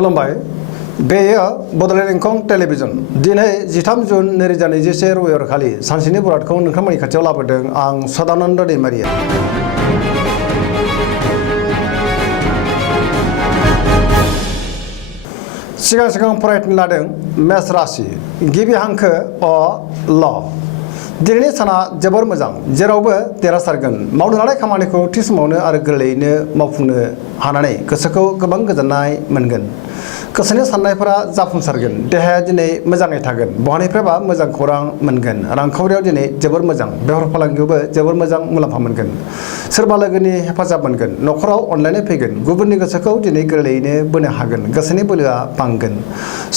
खुलुमबाय बेयो बडलेण्ड इंखं टेलिभिजन दिनै 13 जुन 2021 रबिबार खालि सानसेनि बरादखौ नोंथांमोननि खाथियाव लाबोदों आं सदानन्द दैमारिया। सिगां फरायनो लादों मेष राशि गिबि हांखो अ ल। दिनैनि साना जोबोर मोजां जेरावबो देरहासारगोन मावनो लानाय खामानिखौ थि समावनो आरो गोरलैयैनो मावफुंनो हानानै गोसोखौ गोबां गोजोननाय मोनगोन। गोसोनि साननायफोरा जाफुंसारगोन देहाया दिनै मोजाङै थागोन बहानिफ्रायबा मोजां खौरां मोनगोन रांखावरियाव दिनै जोबोर मोजां बेफार फालांगियावबो जोबोर मोजां मुलाम्फा मोनगोन सोरबा लोगोनि हेफाजाब मोनगोन न'खराव अनलायनाय फैगोन गुबुननि गोसोखौ दिनै गोरलैयैनो बोनो हागोन गोसोनि बोलोआ बांगोन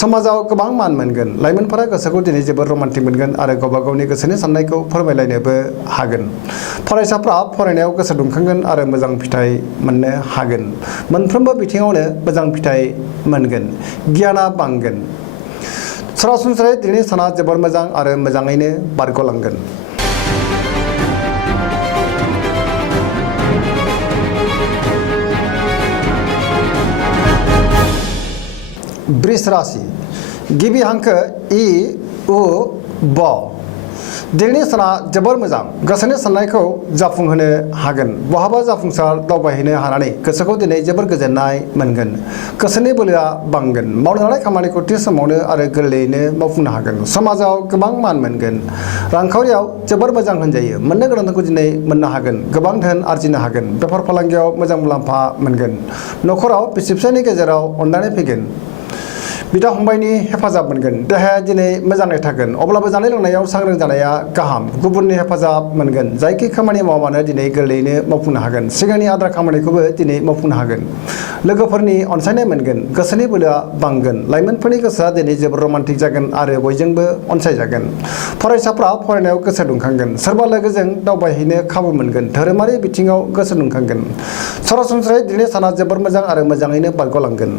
समाजाव गोबां मान मोनगोन लाइमोनफोरा गोसोखौ दिनै जोबोर रमान्टिक मोनगोन आरो गावबा गावनि गोसोनि साननायखौ फोरमायलायनोबो हागोन फरायसाफ्रा फरायनायाव गोसो दुंखांगोन आरो मोजां फिथाइ मोननो हागोन मोनफ्रोमबो बिथिङावनो मोजां फिथाइ मोनगोन गियाना बांगोन सरासनस्रायै दिनैनि साना जोबोर मोजां आरो मोजाङैनो बारग'लांगोन। वृष राशि गिबि हांखो इ उ ब। दिनैनि साना जोबोर मोजां गोसोनि साननायखौ जाफुंहोनो हागोन बहाबा जाफुंसार दावबायहैनो हानानै गोसोखौ दिनै जोबोर गोजोननाय मोनगोन गोसोनि बोलोआ बांगोन मावनो लानाय खामानिखौ थि समावनो आरो गोरलैयैनो मावफुंनो हागोन समाजाव गोबां मान मोनगोन रांखावरियाव जोबोर मोजां होनजायो मोननो गोनांखौ दिनै मोननो हागोन गोबां धोन आरजिनो हागोन बेफार फालांगियाव मोजां मुलाम्फा मोनगोन न'खराव बिसि फिसायनि गेजेराव अनलायनाय फैगोन बिदा फंबायनि हेफाजाब मोनगोन देहाया दिनै मोजाङै थागोन अब्लाबो जानाय लोंनायाव सांग्रां जानाया गाहाम गुबुननि हेफाजाब मोनगोन जायखि खामानि मावामानो दिनै गोरलैयैनो मावफुंनो हागोन सिगांनि आद्रा खामानिखौबो दिनै मावफुंनो हागोन लोगोफोरनि अनसायनाय मोनगोन गोसोनि बोलोआ बांगोन लाइमोनफोरनि गोसोआ दिनै जोबोर रमान्टिक जागोन आरो बयजोंबो अनसायजागोन फरायसाफ्रा फरायनायाव गोसो दुंखांगोन सोरबा लोगोजों दावबायहैनो खाबु मोनगोन धोरोमारि बिथिङाव गोसो दुंखांगोन सरासनस्रायै दिनै साना जोबोर मोजां आरो मोजाङैनो बारग'लांगोन।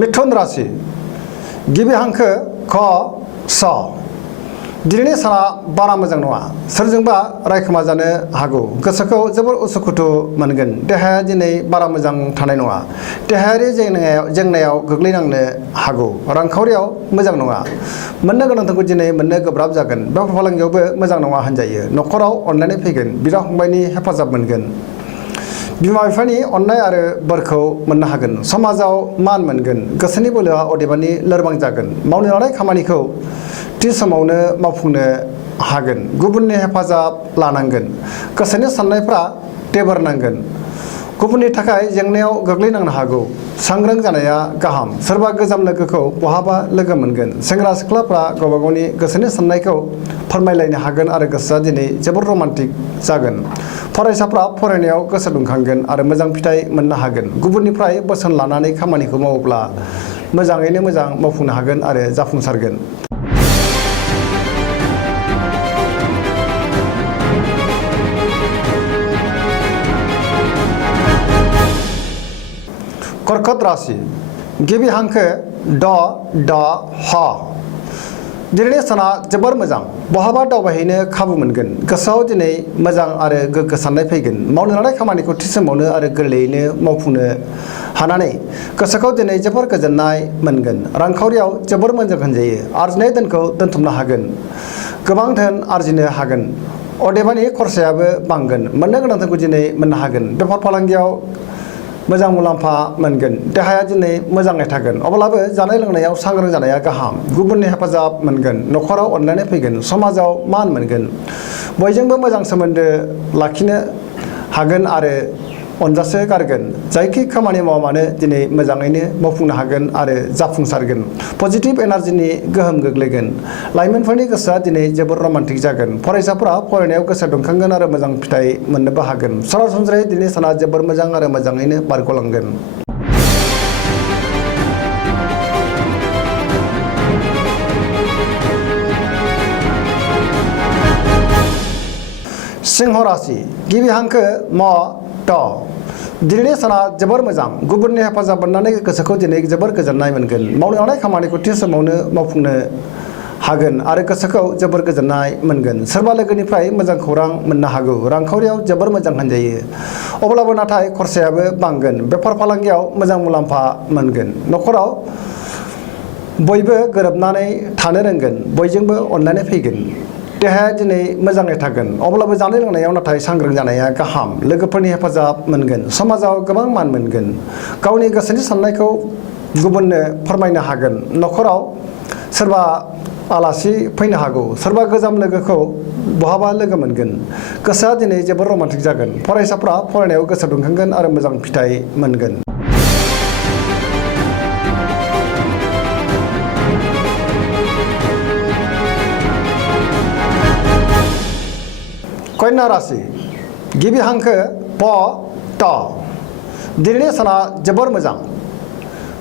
मिथुन राशि गिबि हांखो ख स। दिनैनि साना बारा मोजां नङा सोरजोंबा रायखोमा जानो हागौ गोसोखौ जोबोर उसुखुथु मोनगोन देहाया दिनै बारा मोजां थानाय नङा देहायारि जेंनायाव गोग्लैनांनो हागौ रांखावरियाव मोजां नङा मोननो गोनांखौ दिनै मोननो गोब्राब जागोन बेफार फालांगियावबो मोजां नङा होनजायो न'खराव अनलायनाय फैगोन बिदा फंबायनि हेफाजाब मोनगोन बिमा बिफानि अननाय आरो बोरखौ मोननो हागोन समाजाव मान मोनगोन गोसोनि बोलोआ अदेबानि लोरबां जागोन मावनो लानाय खामानिखौ थि समावनो मावफुंनो हागोन गुबुननि हेफाजाब लानांगोन गोसोनि साननायफ्रा देबोरनांगोन गुबुननि थाखाय जेंनायाव गोग्लैनांनो हागौ सांग्रां जानाया गाहाम सोरबा गोजाम लोगोखौ बहाबा लोगो मोनगोन सेंग्रा सिख्लाफ्रा गावबा गावनि गोसोनि साननायखौ फोरमायलायनो हागोन आरो गोसोआ दिनै जोबोर रमान्टिक जागोन फरायसाफ्रा फरायनायाव गोसो दुंखांगोन आरो मोजां फिथाइ मोननो हागोन गुबुननिफ्राय बोसोन लानानै खामानिखौ मावोब्ला मोजाङैनो मोजां मावफुंनो हागोन आरो जाफुंसारगोन। कर्कट राशि गिबि हांखो ड ड ह। दिनैनि साना जोबोर मोजां बहाबा दावबायहैनो खाबु मोनगोन गोसोआव दिनै मोजां आरो गोग्गो साननाय फैगोन मावनो लानाय खामानिखौ थि समावनो आरो गोरलैयैनो मावफुंनो हानानै गोसोखौ दिनै जोबोर गोजोननाय मोनगोन रांखावरियाव जोबोर मोजां होनजायो आरजिनाय धोनखौ दोनथुमनो हागोन गोबां धोन आरजिनो हागोन अदेबानि खरसायाबो बांगोन मोननो गोनांखौ दिनै मोननो हागोन बेफार फालांगियाव मोजां मुलाम्फा मोनगोन देहाया दिनै मोजाङै थागोन अब्लाबो जानाय लोंनायाव सांग्रां जानाया गाहाम गुबुननि हेफाजाब मोनगोन न'खराव अनलायनाय फैगोन समाजाव मान मोनगोन बयजोंबो मोजां सोमोन्दो लाखिनो हागोन आरो अनजासो गारगोन जायखि खामानि मावा मानो दिनै मोजाङैनो मावफुंनो हागोन आरो जाफुंसारगोन पजिटिभ एनार्जिनि गोहोम गोग्लैगोन लाइमोनफोरनि गोसोआ दिनै जोबोर रमान्टिक जागोन फरायसाफ्रा फरायनायाव गोसो दुंखांगोन आरो मोजां फिथाइ मोननोबो हागोन सरासनस्रायै दिनै साना जोबोर मोजां आरो मोजाङैनो बारग'लांगोन। सिंह राशि गिबि हांखो म ट। दिनैनि साना जोबोर मोजां गुबुननि हेफाजाब मोननानै गोसोखौ दिनै जोबोर गोजोननाय मोनगोन मावनो लानाय खामानिखौ थि समावनो मावफुंनो हागोन आरो गोसोखौ जोबोर गोजोननाय मोनगोन। सोरबा लोगोनिफ्राय मोजां खौरां मोननो हागौ। रांखावरियाव जोबोर मोजां होनजायो। अब्लाबो नाथाय खरसायाबो बांगोन। बेफार फालांगियाव मोजां मुलाम्फा मोनगोन। न'खराव बयबो गोरोबनानै थानो रोंगोन। बयजोंबो अनलायनाय फैगोन। देहाया दिनै मोजाङै थागोन। अब्लाबो जानाय लोंनायाव नाथाय सांग्रां जानाया गाहाम। लोगोफोरनि हेफाजाब मोनगोन। समाजाव गोबां मान मोनगोन। गावनि गोसोनि साननायखौ गुबुननो फोरमायनो हागोन। न'खराव सोरबा आलासि फैनो हागौ। सोरबा गोजाम लोगोखौ बहाबा लोगो मोनगोन। गोसोआ दिनै जोबोर रमान्टिक जागोन। फरायसाफ्रा फरायनायाव गोसो दुंखांगोन आरो मोजां फिथाइ मोनगोन। कन्या राशि गिबि हांखो प ट दिनैनि साना जोबोर मोजां।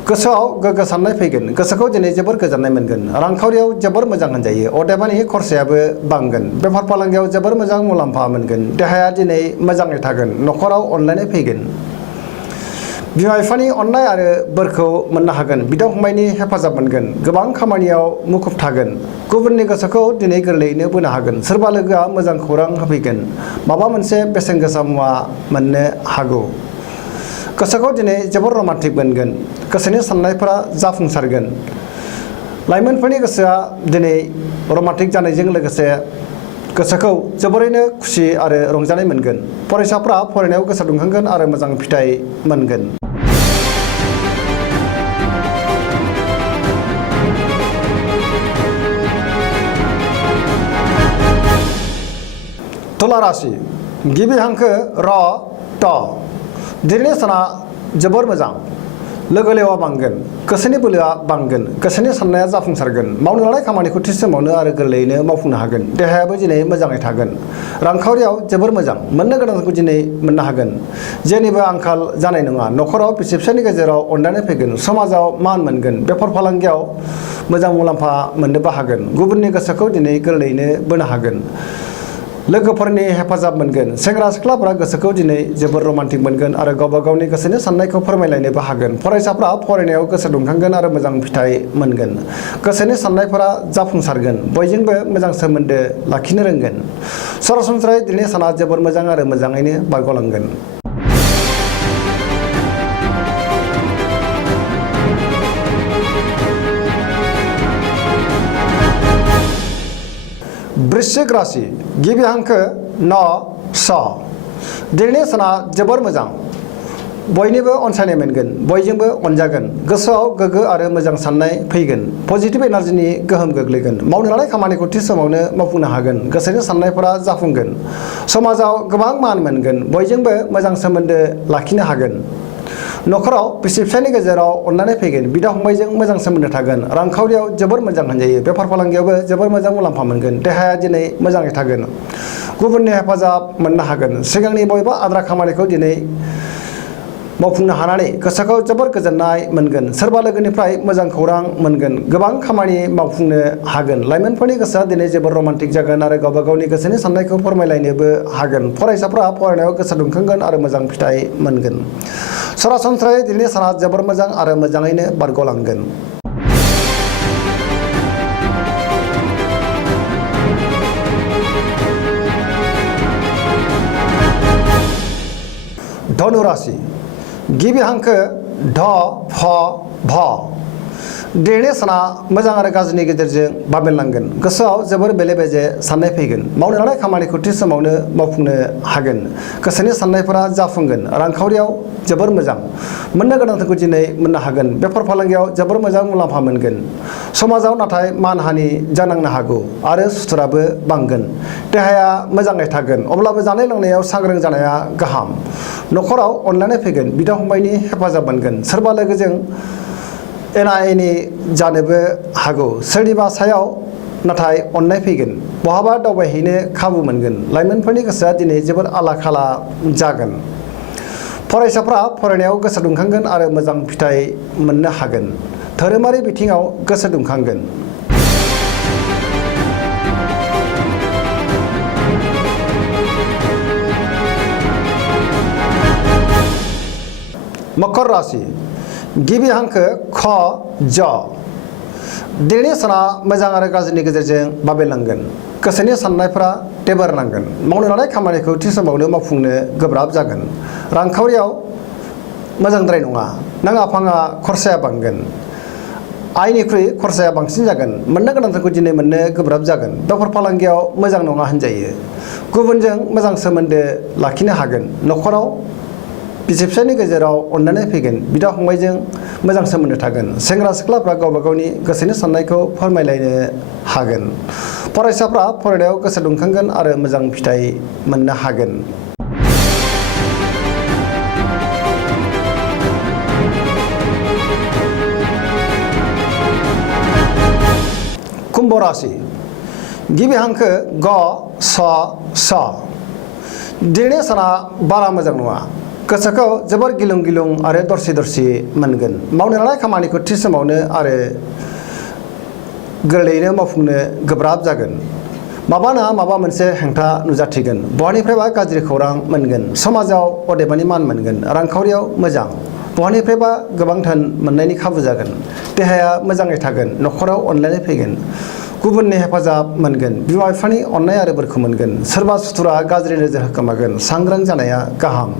गोसोआव गोग्गो साननाय फैगोन। गोसोखौ दिनै जोबोर गोजोननाय मोनगोन। रांखावरियाव जोबोर मोजां होनजायो। अदेबानि खरसायाबो बांगोन। बेफार फालांगियाव जोबोर मोजां मुलाम्फा मोनगोन। देहाया दिनै मोजाङै थागोन। न'खराव अनलायनाय फैगोन। बिमा बिफानि अननाय आरो बोरखौ मोननो हागोन। बिदा फंबायनि हेफाजाब मोनगोन। गोबां खामानियाव मुखुब थागोन। गुबुननि गोसोखौ दिनै गोरलैयैनो बोनो हागोन। सोरबा लोगोआ मोजां खौरां होफैगोन। माबा मोनसे बेसेन गोसा मुवा मोननो हागौ। गोसोखौ दिनै जोबोर रमान्टिक मोनगोन। गोसोनि साननायफोरा जाफुंसारगोन। लाइमोनफोरनि गोसोआ दिनै रमान्टिक जानायजों लोगोसे गोसोखौ जोबोरैनो खुसि आरो रंजानाय मोनगोन। फरायसाफ्रा फरायनायाव गोसो दुंखांगोन आरो मोजां फिथाइ मोनगोन। तुला राशि गिबि हांखो र ट दिनैनि साना जोबोर मोजां। लोगो लेवा बांगोन। गोसोनि बोलोआ बांगोन। गोसोनि साननाया जाफुंसारगोन। मावनो लानाय खामानिखौ थि समावनो आरो गोरलैयैनो मावफुंनो हागोन। देहायाबो दिनै मोजाङै थागोन। रांखावरियाव जोबोर मोजां। मोननो गोनांखौ दिनै मोननो हागोन। जेनिबो आंखाल जानाय नङा। न'खराव बिसि फिसायनि गेजेराव अनलायनाय फैगोन। समाजाव मान मोनगोन। बेफार फालांगियाव मोजां मुलाम्फा मोननोबो हागोन। गुबुननि गोसोखौ दिनै गोरलैयैनो बोनो हागोन। लोगोफोरनि हेफाजाब मोनगोन। सेंग्रा सिख्लाफोरा गोसोखौ दिनै जोबोर रमान्टिक मोनगोन आरो गावबा गावनि गोसोनि साननायखौ फोरमायलायनोबो हागोन। फरायसाफ्रा फरायनायाव गोसो दुंखांगोन आरो मोजां फिथाइ मोनगोन। गोसोनि साननायफोरा जाफुंसारगोन। बयजोंबो मोजां सोमोन्दो लाखिनो रोंगोन। सरासनस्रायै दिनैनि साना जोबोर मोजां आरो मोजाङैनो बारग'लांगोन। वृश्चिक राशि गिबि हांखो न स दिनैनि साना जोबोर मोजां। बयनिबो अनसायनाय मोनगोन। बयजोंबो अनजागोन। गोसोआव गोग्गो आरो मोजां साननाय फैगोन। पजिटिभ एनार्जिनि गोहोम गोग्लैगोन। मावनो लानाय खामानिखौ थि समावनो मावफुंनो हागोन। गोसोनि साननायफोरा जाफुंगोन। समाजाव गोबां मान मोनगोन। बयजोंबो मोजां सोमोन्दो लाखिनो हागोन। न'खराव बिसि फिसायनि गेजेराव अनलायनाय फैगोन। बिदा फंबायजों मोजां सोमोन्दो थागोन। रांखावरियाव जोबोर मोजां होनजायो। बेफार फालांगियावबो जोबोर मोजां मुलाम्फा मोनगोन। देहाया दिनै मोजाङै थागोन। गुबुननि हेफाजाब मोननो हागोन। सिगांनि बबेबा आद्रा खामानिखौ दिनै मावफुंनो हानानै गोसोखौ जोबोर गोजोननाय मोनगोन। सोरबा लोगोनिफ्राय मोजां खौरां मोनगोन। गोबां खामानि मावफुंनो हागोन। लाइमोनफोरनि गोसोआ दिनै जोबोर रमान्टिक जागोन आरो गावबा गावनि गोसोनि साननायखौ फोरमायलायनोबो हागोन। फरायसाफ्रा फरायनायाव गोसो दुंखांगोन आरो मोजां फिथाइ मोनगोन। सरासनस्रायै दिनैनि साना जोबोर मोजां आरो मोजाङैनो बारग'लांगोन। धनु राशि गिबि हांखो ढ फ भ दिनैनि साना मोजां आरो गाज्रिनि गेजेरजों बाबेनलांगोन। गोसोआव जोबोर बेले बेजे साननाय फैगोन। मावनो लानाय खामानिखौ थि समावनो मावफुंनो हागोन। गोसोनि साननायफोरा जाफुंगोन। रांखावरियाव जोबोर मोजां। मोननो गोनांखौ दिनै मोननो हागोन। बेफार फालांगियाव जोबोर मोजां मुलाम्फा मोनगोन। समाजाव नाथाय मानहानि जानांनो हागौ आरो सुथुराबो बांगोन। देहाया मोजाङै थागोन। अब्लाबो जानाय लोंनायाव सांग्रां जानाया गाहाम। न'खराव अनलायनाय फैगोन। बिदा फंबायनि हेफाजाब मोनगोन। सोरबा लोगोजों एना एनि जानोबो हागौ। सोरनिबा सायाव नाथाय अननाय फैगोन। बहाबा दावबायहैनो खाबु मोनगोन। लाइमोनफोरनि गोसोआ दिनै जोबोर आला खाला जागोन। फरायसाफ्रा फरायनायाव गोसो दुंखांगोन आरो मोजां फिथाइ मोननो हागोन। धोरोमारि बिथिङाव गोसो दुंखांगोन। मकर राशि गिबि हांखो ख ज दिनैनि साना मोजां आरो गाज्रिनि गेजेरजों बाबेलांगोन गोसोनि साननायफोरा टेबोर नांगोन मावनो लानाय खामानिखौ थि समावनो मावफुंनो गोब्राब जागोन रांखावरियाव मोजांद्राय नङा नाङा फाङा खरसाया बांगोन आयनिख्रुइ खरसाया बांसिन जागोन मोननो गोनांफोरखौ दिनै मोननो गोब्राब जागोन बेफार फालांगियाव मोजां नङा होनजायो गुबुनजों मोजां सोमोन्दो लाखिनो हागोन न'खराव बिसि फिसायनि गेजेराव अनलायनाय फैगोन बिदा फंबायजों मोजां सोमोन्दो थागोन सेंग्रा सिख्लाफ्रा गावबा गावनि गोसोनि साननायखौ फोरमायलायनो हागोन फरायसाफ्रा फरायनायाव गोसो दुंखांगोन आरो मोजां फिथाइ मोननो हागोन कुम्भ राशि गिबि हांखो ग स स दिनैनि साना बारा मोजां नङा गोसोखौ जोबोर गिलुं गिलुं आरो दरसि दरसि मोनगोन मावनो लानाय खामानिखौ थि समावनो आरो गोरलैयैनो मावफुंनो गोब्राब जागोन माबा नङा माबा मोनसे हेंथा नुजाथिगोन बहानिफ्रायबा गाज्रि खौरां मोनगोन समाजाव अदेबानि मान मोनगोन रांखावरियाव मोजां बहानिफ्रायबा गोबां धोन मोननायनि खाबु जागोन देहाया मोजाङै थागोन न'खराव अनलायनाय फैगोन गुबुननि हेफाजाब मोनगोन बिमा बिफानि अननाय आरो बोरखौ मोनगोन सोरबा सुथुरा गाज्रि नोजोर होखोमागोन सांग्रां जानाया गाहाम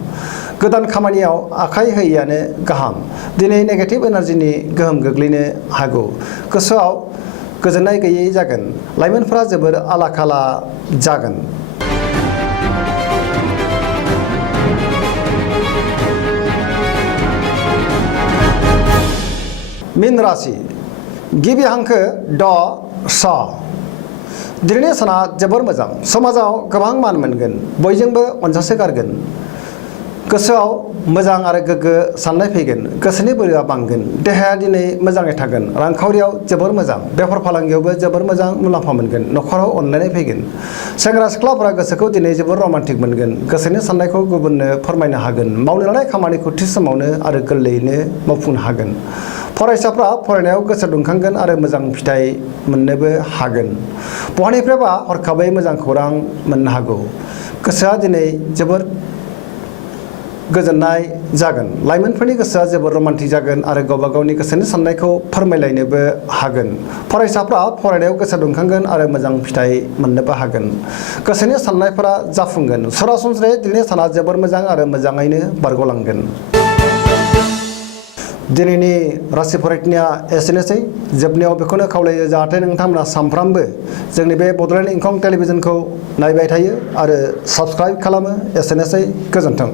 गोदान खामानियाव आखाइ होयैआनो गाहाम दिनै नेगेटिभ एनार्जिनि गोहोम गोग्लैनो हागौ गोसोआव गोजोननाय गैयै जागोन लाइमोनफोरा जोबोर आला खाला जागोन मीन राशि गिबि हांखो ड स दिनैनि साना जोबोर मोजां समाजाव गोबां मान मोनगोन बयजोंबो अनजासे गारगोन गोसोआव मोजां आरो गोग्गो साननाय फैगोन गोसोनि बोलोआ बांगोन देहाया दिनै मोजाङै थागोन रांखावरियाव जोबोर मोजां बेफार फालांगियावबो जोबोर मोजां मुलाम्फा मोनगोन न'खराव अनलायनाय फैगोन सेंग्रा सिख्लाफोरा गोसोखौ दिनै जोबोर रमान्टिक मोनगोन गोसोनि साननायखौ गुबुननो फोरमायनो हागोन मावनो लानाय खामानिखौ थि समावनो आरो गोरलैयैनो मावफुंनो हागोन फरायसाफ्रा फरायनायाव गोसो दुंखांगोन आरो मोजां फिथाइ मोननोबो हागोन बहानिफ्रायबा हरखाबै मोजां खौरां मोननो हागौ गोसोआ दिनै जोबोर गोजोननाय जागोन लाइमोनफोरनि गोसोआ जोबोर रमान्टिक जागोन आरो गावबा गावनि गोसोनि साननायखौ फोरमायलायनोबो हागोन फरायसाफ्रा फरायनायाव गोसो दुंखांगोन आरो मोजां फिथाइ मोननोबो हागोन गोसोनि साननायफोरा जाफुंगोन सरासनस्रायै दिनैनि साना जोबोर मोजां आरो मोजाङैनो बारग'लांगोन दिनैनि राशि फरायनाया एसेनोसै जोबनायाव बेखौनो खावलायो जाहाथे नोंथांमोना सानफ्रामबो जोंनि बे बड'लेण्ड इंखं टेलिभिजनखौ नायबाय थायो आरो साबस्क्राइब खालामो एसेनोसै गोजोन्थों